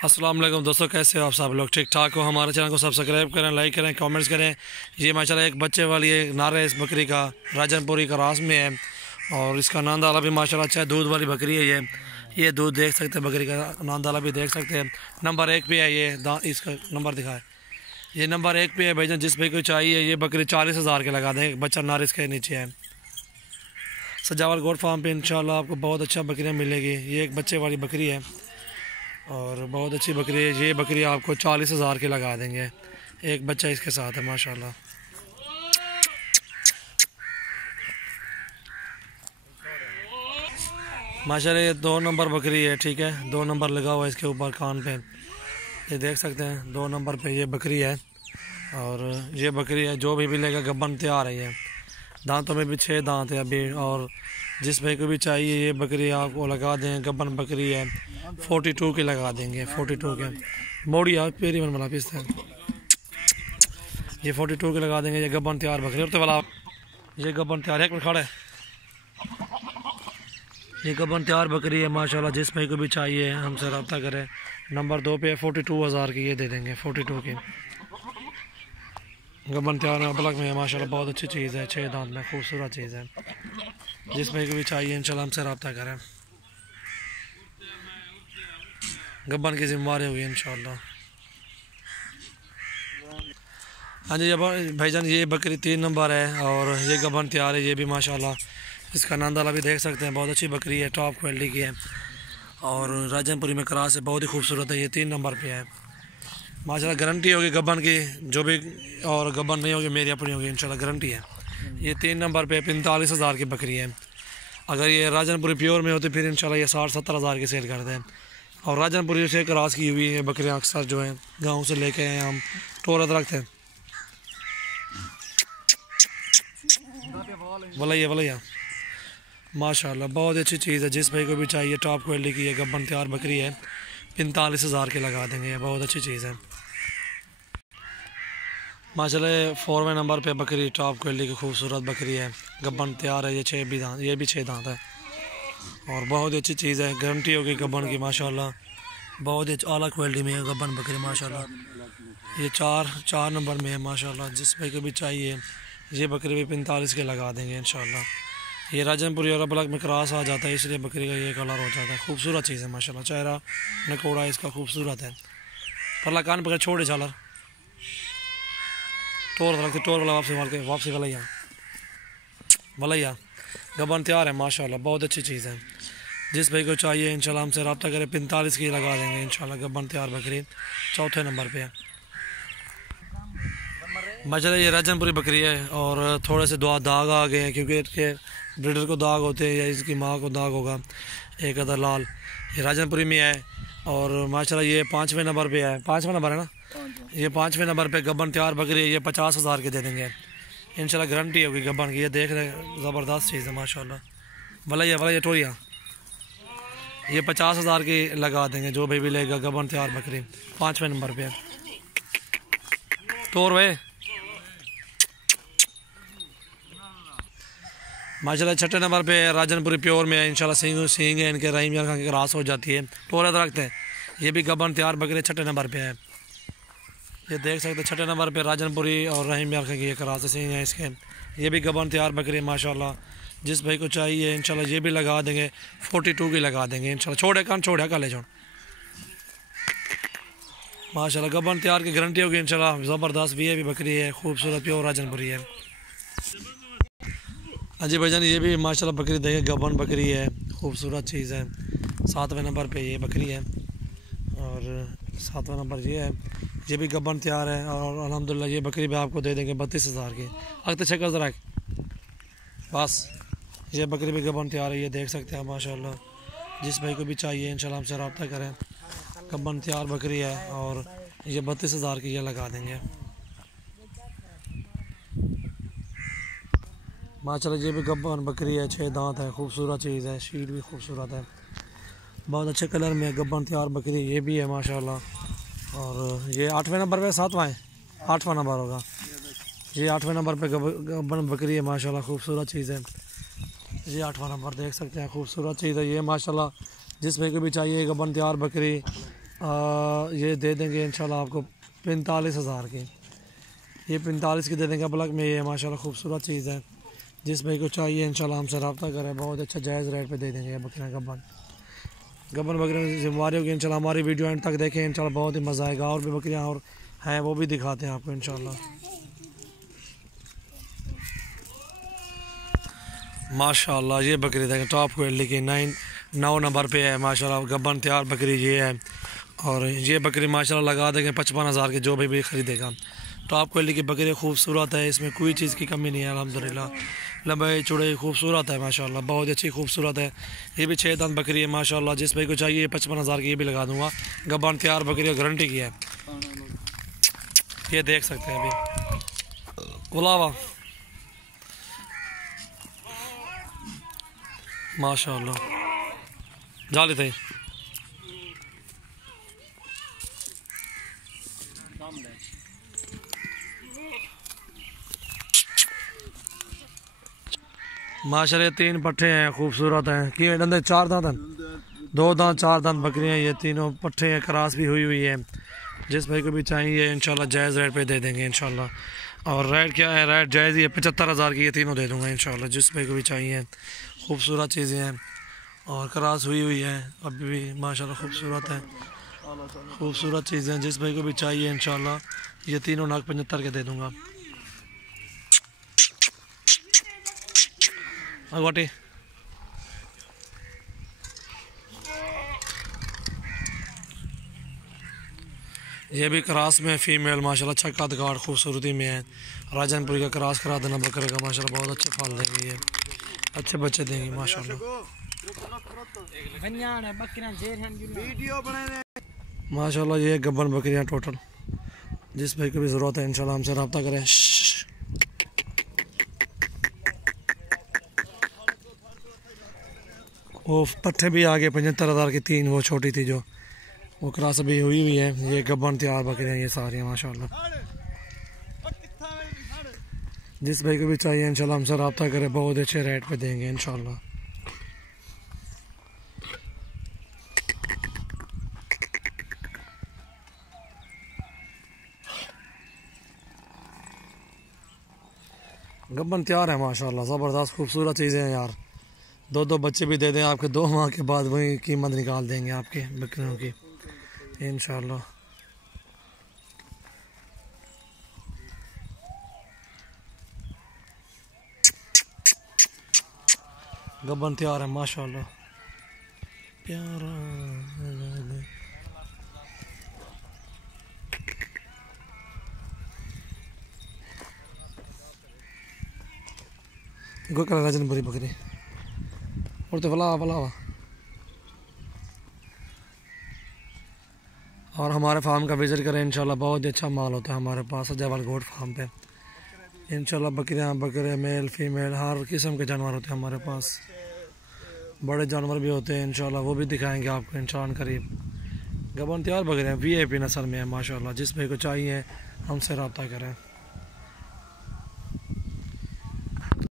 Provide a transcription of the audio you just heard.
अस्सलाम वालेकुम दोस्तों, कैसे हो आप सब लोग? ठीक ठाक हो? हमारे चैनल को सब्सक्राइब करें, लाइक करें, कमेंट्स करें। ये माशाल्लाह एक बच्चे वाली एक नार है इस बकरी का, राजनपुरी का रास में है और इसका नांदाला भी माशाल्लाह अच्छा है। दूध वाली बकरी है ये दूध देख सकते हैं, बकरी का नांदाला भी देख सकते हैं। नंबर 1 पे है ये, इसका नंबर दिखाए, ये नंबर 1 पे है भाईजान। जिस भाई को चाहिए ये बकरी 40,000 के लगा दें। बच्चा नार इसके नीचे है। सजावल गोट फार्म पे इंशाल्लाह आपको बहुत अच्छा बकरियाँ मिलेगी। ये एक बच्चे वाली बकरी है और बहुत अच्छी बकरी है। ये बकरी आपको 40,000 के लगा देंगे। एक बच्चा इसके साथ है माशाल्लाह। माशाल्लाह ये 2 नंबर बकरी है, ठीक है। 2 नंबर लगा हुआ है इसके ऊपर कान पे, ये देख सकते हैं। 2 नंबर पे ये बकरी है और ये बकरी है जो भी लेगा गब्बन तैयार है। ये दांतों में भी 6 दांत है अभी। और जिस भाई को भी चाहिए ये बकरी आपको लगा दें। गब्बन बकरी है, 42 के लगा देंगे। 42 के मोड़ी आप पेरी मन बना पीसते हैं, ये 42 के लगा देंगे। ये गब्बन तैयार बकरी और तो वाला ये गब्बन तैयार है। एक मिनट खड़ा है, ये गब्बन तैयार बकरी है माशाल्लाह। जिस भाई को भी चाहिए हमसे रब्ता करें। नंबर 2 पे 42,000 की ये दे देंगे। 42 की गब्बन तैयार है, ब्लॉक में है माशाल्लाह। बहुत अच्छी चीज़ है, 6 दांत में खूबसूरत चीज़ है। जिस भाई को भी चाहिए इंशाल्लाह हमसे रब्ता करें। गब्बन की जिम्मेवारी हुई इंशाल्लाह। हाँ जी भाईजान, ये बकरी 3 नंबर है और ये गब्बन तैयार है। ये भी माशाल्लाह इसका नांदाला भी देख सकते हैं। बहुत अच्छी बकरी है, टॉप क्वालिटी की है और राजनपुरी में क्रास है, बहुत ही खूबसूरत है। ये 3 नंबर पे है माशाल्लाह। गारंटी होगी गब्बन की, जो भी और गब्बन नहीं होगी मेरी अपनी होगी इंशाल्लाह, गारंटी है। ये 3 नंबर पे 45,000 की बकरी है। अगर ये राजनपुरी प्योर में होती फिर इंशाल्लाह ये 60-70,000 की सेल करते हैं। और राजनपुरी से क्रॉस की हुई है बकरियाँ अक्सर जो हैं गाँव से लेके आए हम, टोरत रखते हैं। भलैया माशाल्लाह बहुत अच्छी चीज़ है। जिस भाई को भी चाहिए टॉप क्वालिटी की है गब्बन तैयार बकरी है, 45,000 के लगा देंगे। ये बहुत अच्छी चीज़ है माशाल्लाह। 4वें नंबर पे बकरी टॉप क्वालिटी की खूबसूरत बकरी है, गब्बन तैयार है। ये 6 दांत है और बहुत ही अच्छी चीज़ है। गारंटी होगी गब्बन की माशाल्लाह। बहुत ही आला क्वालिटी में है गब्बन बकरी माशाल्लाह। ये 4 नंबर में है माशाल्लाह। जिस भाई को भी चाहिए ये बकरी भी 45 के लगा देंगे इंशाल्लाह। ये राजनपुरी और ब्लॉक में क्रॉस आ जाता है, इसलिए बकरी का ये कलर हो जाता है। खूबसूरत चीज़ है माशाल्लाह। चेहरा नकोड़ा इसका खूबसूरत है। परला कान पकड़ छोड़े झालर टोर रखते, टोर वाला वापसी भलैया गब्बन तैयार है माशाल्लाह। बहुत अच्छी चीज़ है। जिस भाई को चाहिए इंशाल्लाह हमसे रब्ता करें, 45 की लगा देंगे इंशाल्लाह। गब्बन तैयार बकरी 4थे नंबर पे है माशाल्लाह। ये राजनपुरी बकरी है और थोड़े से दाग आ गए हैं क्योंकि इसके ब्रीडर को दाग होते हैं या इसकी माँ को दाग होगा एक अदर लाल। ये राजनपुरी में है और माशाल्लाह ये 5वें नंबर पे है। 5वां नंबर है ना ये? 5वें नंबर पे गब्बन तैयार बकरी है। ये 50,000 के दे देंगे इंशाल्लाह, गारंटी होगी गब्बन की। ये देख रहे ज़बरदस्त चीज़ है माशाल्लाह। भलैया टोरिया ये 50,000 की लगा देंगे जो भी लेगा गब्बन तैयार बकरी। 5वें नंबर पे है टोर वे माशाल्लाह। 6ठे नंबर पे राजनपुरी प्योर में है इंशाल्लाह। सींग है इनके, रहीम यार की रास हो जाती है, टोरत रखते हैं। ये भी गब्बन तैयार बकरी 6ठे नंबर पे है। ये देख सकते हैं 6ठे नंबर पे राजनपुरी और रहीम यार की एक रास सींग है इसके। ये भी गब्बन तैयार बकरी माशाल्लाह। जिस भाई को चाहिए इंशाल्लाह ये भी लगा देंगे। 42 की लगा देंगे इंशाल्लाह। छोड़े काले छोड़ माशाल्लाह। गब्बन तैयार की गारंटी होगी इंशाल्लाह। ज़बरदस्त भी बकरी है, खूबसूरत प्योर राजनपुरी है। हाँ जी भाईजान, ये भी माशाल्लाह बकरी देखे गब्बन बकरी है, खूबसूरत चीज़ है। 7वें नंबर पे ये बकरी है और 7वां नंबर ये है। ये भी गब्बन तैयार है और अल्हम्दुलिल्लाह ये बकरी भी आपको दे देंगे 32,000 की। अगते चेक कर जरा बस। ये बकरी भी गब्बन तैयार है, ये देख सकते हैं माशाल्लाह। जिस भाई को भी चाहिए इंशाल्लाह हमसे रब्ता करें। गब्बन तैयार बकरी है और ये 32,000 की ये लगा देंगे माशाल्लाह। ये भी गब्बन बकरी है, 6 दांत है, खूबसूरत चीज़ है। शीट भी खूबसूरत है, बहुत अच्छे कलर में गब्बन तैयार बकरी ये भी है माशाल्लाह। और ये 8वें नंबर पे 7वां है, 8वां नंबर होगा ये। 8वें नंबर पे गब्बन बकरी है माशाल्लाह, खूबसूरत चीज़ है। ये 8वां नंबर देख सकते हैं, खूबसूरत चीज़ है ये माशाल्लाह। जिस भाई को भी चाहिए गब्बन तैयार बकरी ये दे देंगे इंशाल्लाह आपको 45,000 की। ये 45 की दे देंगे ब्लैक में। ये माशाल्लाह खूबसूरत चीज़ है, जिस भाई को चाहिए इंशाल्लाह हमसे रब्ता करें, बहुत अच्छा जायज़ रेट पे दे देंगे। बकरियाँ गब्बन बकरियों की जिम्मेवारी होगी इंशाल्लाह। हमारी वीडियो एंड तक देखें इंशाल्लाह, बहुत ही मज़ा आएगा। और भी बकरियाँ और हैं वो भी दिखाते हैं आपको इंशाल्लाह। माशाल्लाह ये बकरी देखें टॉप क्वालिटी की 9 नंबर पे है माशाल्लाह। गब्बन तैयार बकरी ये है। और ये बकरी माशाल्लाह लगा देंगे 55,000 के, जो भी ख़रीदेगा। टॉप क्वालिटी की बकरी खूबसूरत है, इसमें कोई चीज़ की कमी नहीं है अल्हम्दुलिल्लाह। लंबाई चौड़ाई खूबसूरत है माशाल्लाह, बहुत अच्छी खूबसूरत है। ये भी 6 दांत बकरी है माशाल्लाह। जिस भाई को चाहिए 55,000 की ये भी लगा दूंगा। गब्बन तैयार बकरी गारंटी की है, ये देख सकते हैं अभी गुलावा माशाल्लाह जाली थे। माशाल्लाह 3 पट्ठे हैं, खूबसूरत हैं। कि डंडे 4 दांत हैं, 2 दांत 4 दांत बकरियां। ये तीनों पट्ठे हैं, क्रॉस भी हुई है। जिस भाई को भी चाहिए इंशाल्लाह जायज़ रेट पे दे देंगे इंशाल्लाह। और रेट क्या है, रेट जायज़ ही है, 75,000 की ये तीनों दे दूंगा इंशाल्लाह। जिस भाई को भी चाहिए, खूबसूरत चीज़ें हैं और क्रॉस हुई है अभी भी माशाल्लाह, खूबसूरत है, खूबसूरत चीज़ें हैं। जिस भाई को भी चाहिए इंशाल्लाह ये तीनों नाक 75 के दे दूंगा। अगोटी ये भी क्रॉस में फीमेल माशाल्लाह, अच्छा कद काट खूबसूरती में है। राजनपुरी का क्रॉस करा देना बकरे का माशाल्लाह, बहुत अच्छे फल देंगी ये, अच्छे बच्चे देंगी माशाल्लाह। माशाल्लाह ये गब्बन बकरियां टोटल। जिस भाई को भी ज़रूरत है इंशाल्लाह हमसे रब्ता करें। वो पट्ठे भी आ गए 75,000 की 3, वो छोटी थी जो वो क्रॉस अभी हुई है। ये गब्बन तैयार बकरियां ये सारी माशाल्लाह। जिस भाई को भी चाहिए इंशाल्लाह हमसे रब्ता करें, बहुत अच्छे रेट पे देंगे इंशाल्लाह। गब्बन तैयार है माशाल्लाह, ज़बरदस्त खूबसूरत चीज़ें हैं यार। 2 बच्चे भी दे दें आपके, 2 माह के बाद वही कीमत निकाल देंगे आपके बकरियों की इंशाल्लाह। गब्बन तैयार है माशाल्लाह, प्यारा गो कर राजनपुरी बकरी और तो फलावा। और हमारे फार्म का विज़िट करें इंशाल्लाह, बहुत अच्छा माल होता है हमारे पास अजयवाल गोट फार्म पे इंशाल्लाह। बकरियां बकरे मेल फीमेल हर किस्म के जानवर होते हैं हमारे पास, बड़े जानवर भी होते हैं इंशाल्लाह, वो भी दिखाएंगे आपको इंशाल्लाह करीब। गब्बन तैयार बकरियां VIP नस्ल में है माशाल्लाह। जिस भाई को चाहिए हमसे रब्ता करें।